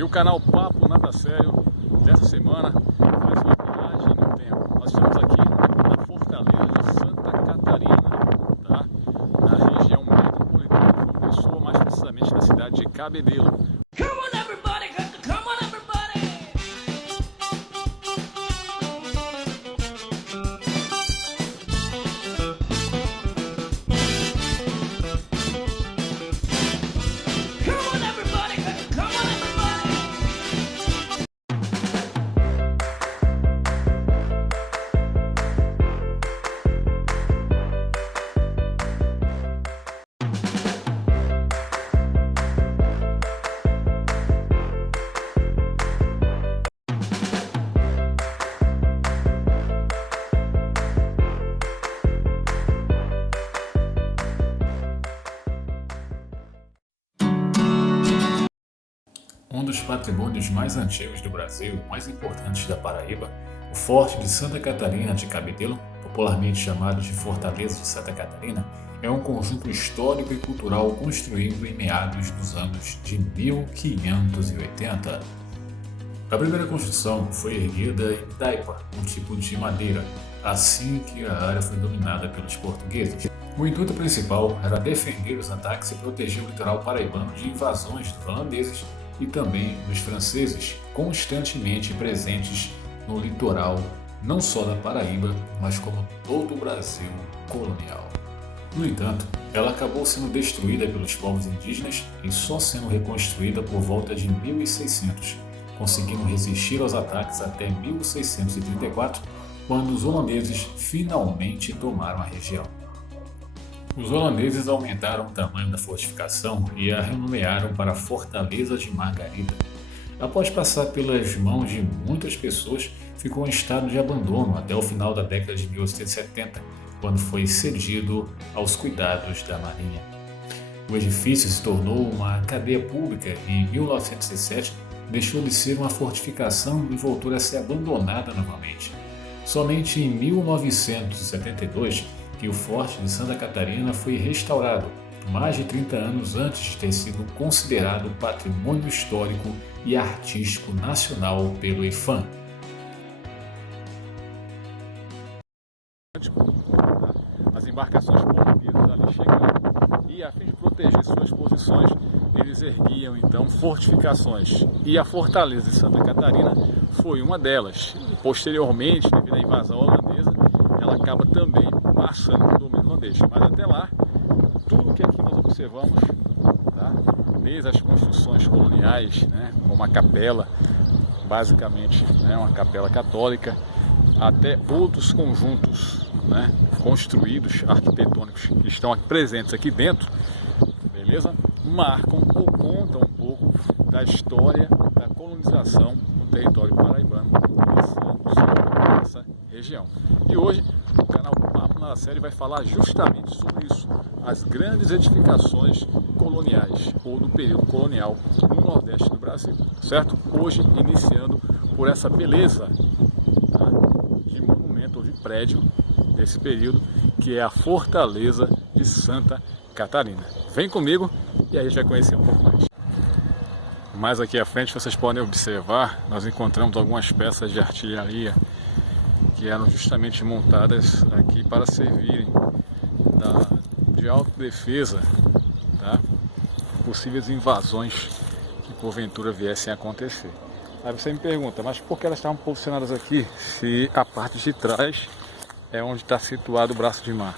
E o canal Papo Nada Sério dessa semana faz uma viagem no tempo. Nós estamos aqui na Fortaleza de Santa Catarina, tá? Na região metropolitana de João Pessoa, mais precisamente na cidade de Cabedelo. Come on everybody, come on everybody! Come on everybody, come on everybody! Um dos patrimônios mais antigos do Brasil e mais importantes da Paraíba, o Forte de Santa Catarina de Cabedelo, popularmente chamado de Fortaleza de Santa Catarina, é um conjunto histórico e cultural construído em meados dos anos de 1580. A primeira construção foi erguida em taipa, um tipo de madeira, assim que a área foi dominada pelos portugueses. O intuito principal era defender os ataques e proteger o litoral paraibano de invasões dos holandeses e também dos franceses, constantemente presentes no litoral não só da Paraíba, mas como todo o Brasil colonial. No entanto, ela acabou sendo destruída pelos povos indígenas e só sendo reconstruída por volta de 1600, conseguindo resistir aos ataques até 1634, quando os holandeses finalmente tomaram a região. Os holandeses aumentaram o tamanho da fortificação e a renomearam para Fortaleza de Margarida. Após passar pelas mãos de muitas pessoas, ficou em estado de abandono até o final da década de 1870, quando foi cedido aos cuidados da Marinha. O edifício se tornou uma cadeia pública e em 1907 deixou de ser uma fortificação e voltou a ser abandonada novamente. Somente em 1972 que o Forte de Santa Catarina foi restaurado, mais de 30 anos antes de ter sido considerado patrimônio histórico e artístico nacional pelo IPHAN. As embarcações portuguesas ali chegando e, a fim de proteger suas posições, eles erguiam então fortificações. E a Fortaleza de Santa Catarina foi uma delas. Posteriormente, devido à invasão holandesa, ela acaba também passando por domínio holandês. Mas até lá, tudo que aqui nós observamos, tá? Desde as construções coloniais, né, como a capela, basicamente, né, uma capela católica, até outros conjuntos, né, construídos, arquitetônicos, que estão presentes aqui dentro, beleza? Marcam ou contam um pouco da história da colonização no território paraibano, nessa região. E hoje o canal Papo Nada Sério vai falar justamente sobre isso, as grandes edificações coloniais ou do período colonial no Nordeste do Brasil, certo? Hoje iniciando por essa beleza, tá, de monumento ou de prédio desse período, que é a Fortaleza de Santa Catarina. Vem comigo e aí a gente vai conhecer um pouco mais. Mais aqui à frente vocês podem observar, nós encontramos algumas peças de artilharia que eram justamente montadas aqui para servirem de autodefesa, tá? Possíveis invasões que porventura viessem a acontecer. Aí você me pergunta, mas por que elas estavam posicionadas aqui, se a parte de trás é onde está situado o braço de mar?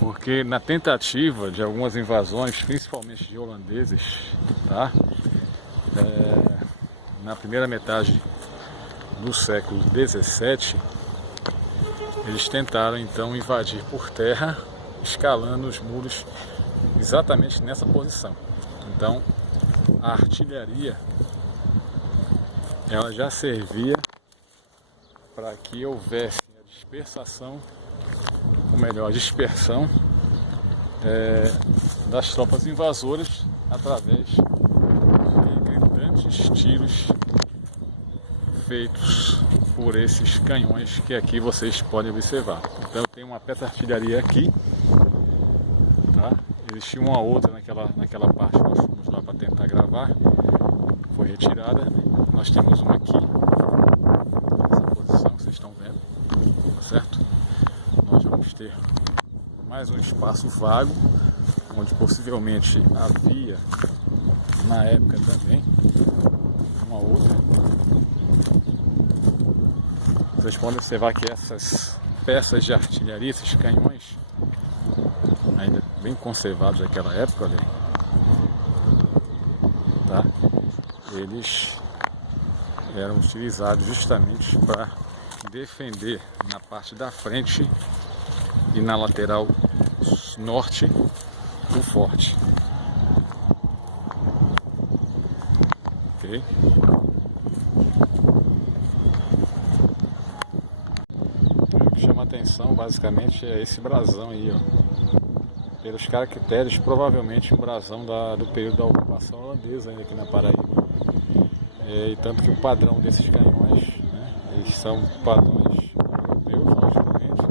Porque na tentativa de algumas invasões, principalmente de holandeses, tá? Na primeira metade do século XVII, eles tentaram então invadir por terra, escalando os muros exatamente nessa posição. Então a artilharia ela já servia para que houvesse a dispersão das tropas invasoras através de gritantes tiros feitos por esses canhões que aqui vocês podem observar. Então tem uma peça de artilharia aqui, tá? Existia uma outra naquela parte que nós fomos lá para tentar gravar, foi retirada. Nós temos uma aqui, nessa posição que vocês estão vendo, tá certo? Nós vamos ter mais um espaço vago, onde possivelmente havia, na época também, uma outra. Vocês podem observar que essas peças de artilharia, esses canhões, ainda bem conservados daquela época, ali, tá? Eles eram utilizados justamente para defender na parte da frente e na lateral norte do forte. Ok? O que chama atenção basicamente é esse brasão aí, ó. Pelos caracteres, provavelmente o brasão do período da ocupação holandesa ainda aqui na Paraíba. E tanto que o padrão desses canhões, né, eles são padrões europeus, logicamente,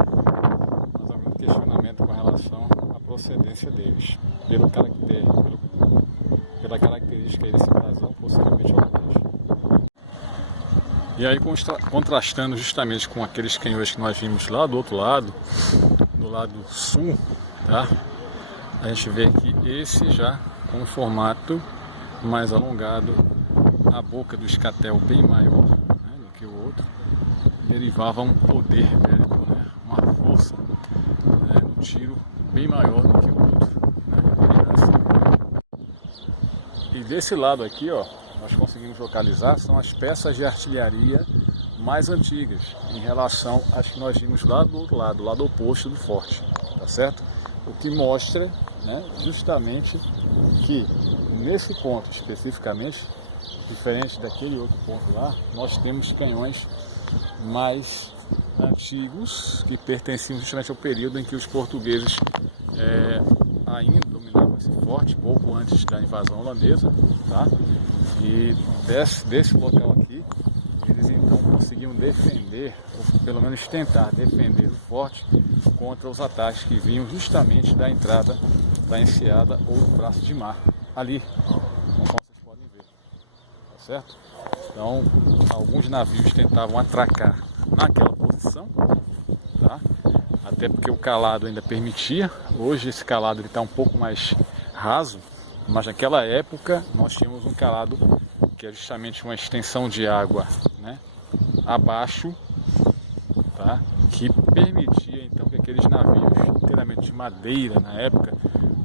mas há muito questionamento com relação à procedência deles, pela característica desse brasão, possivelmente holandês. E aí, contrastando justamente com aqueles canhões que nós vimos lá do outro lado, do lado sul, tá? A gente vê que esse já com um formato mais alongado, a boca do escatel bem maior, né, do que o outro, derivava um poder bélico, né, uma força, né, no tiro bem maior do que o outro, né. E desse lado aqui, ó, nós conseguimos localizar, são as peças de artilharia mais antigas em relação às que nós vimos lá do outro lado, lado oposto do forte, tá certo? O que mostra, né, justamente que nesse ponto especificamente, diferente daquele outro ponto lá, nós temos canhões mais antigos que pertenciam justamente ao período em que os portugueses ainda dominavam esse forte, pouco antes da invasão holandesa, tá? E desse local aqui, eles então conseguiam defender, ou pelo menos tentar defender o forte contra os ataques que vinham justamente da entrada da enseada ou do braço de mar, ali, como vocês podem ver, tá certo? Então, alguns navios tentavam atracar naquela posição, tá? Até porque o calado ainda permitia. Hoje esse calado está um pouco mais raso, mas naquela época nós tínhamos um calado que é justamente uma extensão de água, né, abaixo, tá, que permitia então que aqueles navios inteiramente de madeira na época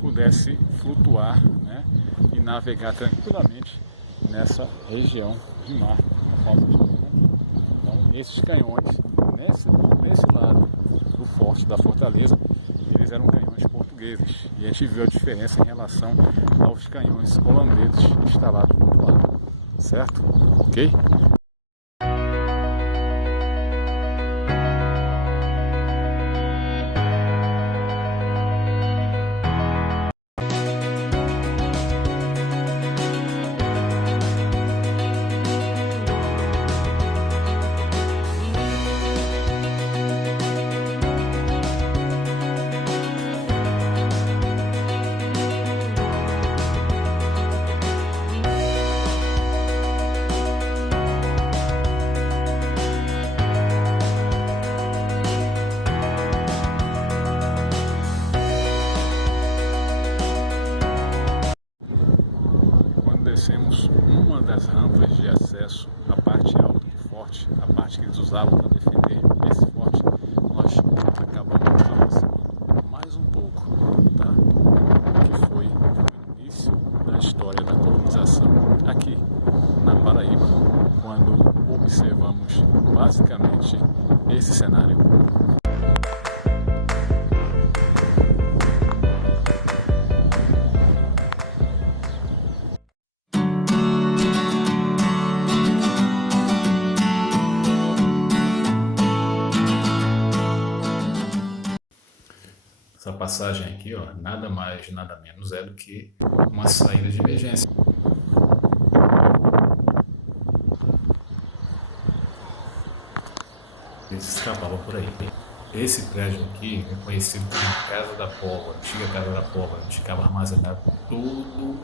pudessem flutuar, né, e navegar tranquilamente nessa região de mar, conforme vocês estão vendo aqui. Então esses canhões nesse lado do forte da fortaleza, eles eram canhões portugueses, e a gente viu a diferença em relação aos canhões holandeses instalados do outro lado, certo? Ok? Descemos uma das rampas de acesso à parte alta do forte, a parte que eles usavam para defender esse forte, nós acabamos aproximando mais um pouco, tá? Que foi o início da história da colonização aqui na Paraíba, quando observamos basicamente esse cenário. Essa passagem aqui, ó, nada mais, nada menos é do que uma saída de emergência. Eles escapavam por aí. Esse prédio aqui é conhecido como Casa da Pólvora, antiga Casa da Pólvora, onde ficava armazenado todo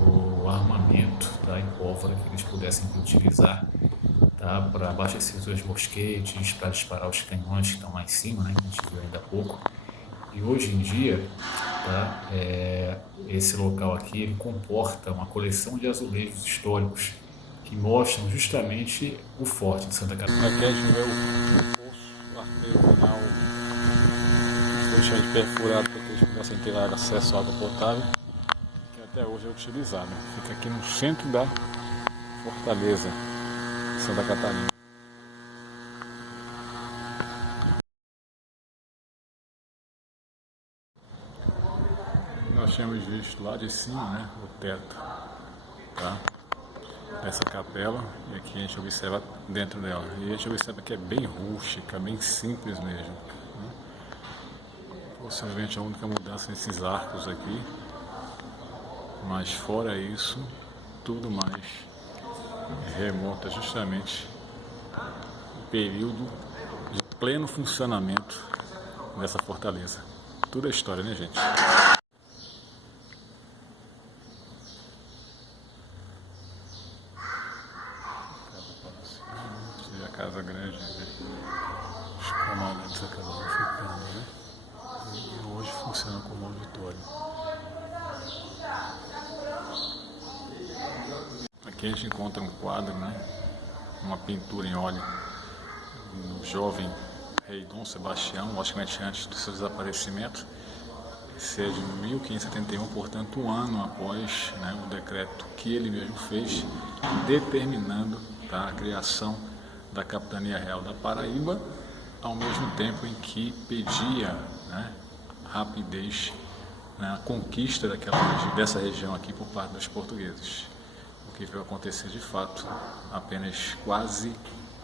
o armamento, tá, em pólvora que eles pudessem utilizar, tá, para abastecer seus mosquetes, para disparar os canhões que estão lá em cima, né, que a gente viu ainda há pouco. E hoje em dia, tá, esse local aqui ele comporta uma coleção de azulejos históricos que mostram justamente o forte de Santa Catarina. Aqui a gente vê o poço artesanal, foi perfurado para que eles pudessem ter acesso à água potável, que até hoje é utilizado. Fica aqui no centro da fortaleza de Santa Catarina. Nós tínhamos visto lá de cima, né, o teto, tá, dessa capela, e aqui a gente observa dentro dela. E a gente observa que é bem rústica, bem simples mesmo, né? Possivelmente a única mudança nesses arcos aqui, mas fora isso, tudo mais remonta justamente ao período de pleno funcionamento dessa fortaleza. Tudo é história, né, gente? A casa grande, os comandantes da casa vão ficando, né? E hoje funciona como auditório. Aqui a gente encontra um quadro, né? Uma pintura em óleo do jovem rei Dom Sebastião, logicamente antes do seu desaparecimento. Esse é de 1571, portanto um ano após, né, o decreto que ele mesmo fez, determinando, tá, a criação da Capitania Real da Paraíba, ao mesmo tempo em que pedia, né, rapidez na conquista dessa região aqui por parte dos portugueses. O que veio acontecer de fato apenas quase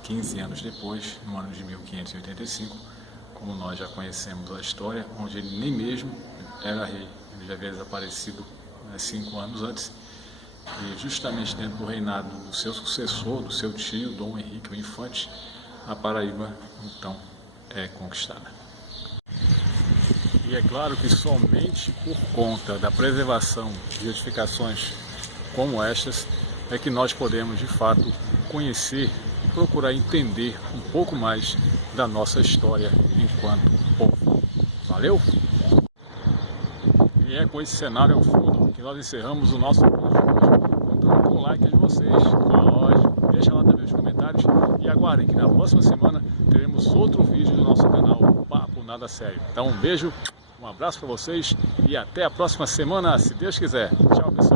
15 anos depois, no ano de 1585, como nós já conhecemos a história, onde ele nem mesmo era rei, ele já havia desaparecido 5 anos antes. E justamente dentro do reinado do seu sucessor, do seu tio, Dom Henrique o Infante, a Paraíba então é conquistada. E é claro que somente por conta da preservação de edificações como estas é que nós podemos de fato conhecer e procurar entender um pouco mais da nossa história enquanto povo. Valeu? E é com esse cenário ao fundo que nós encerramos o nosso vídeo. Contando com o like de vocês, lógico, deixa lá também os comentários e aguardem que na próxima semana teremos outro vídeo do nosso canal Papo Nada Sério. Então um beijo, um abraço para vocês e até a próxima semana, se Deus quiser. Tchau, pessoal.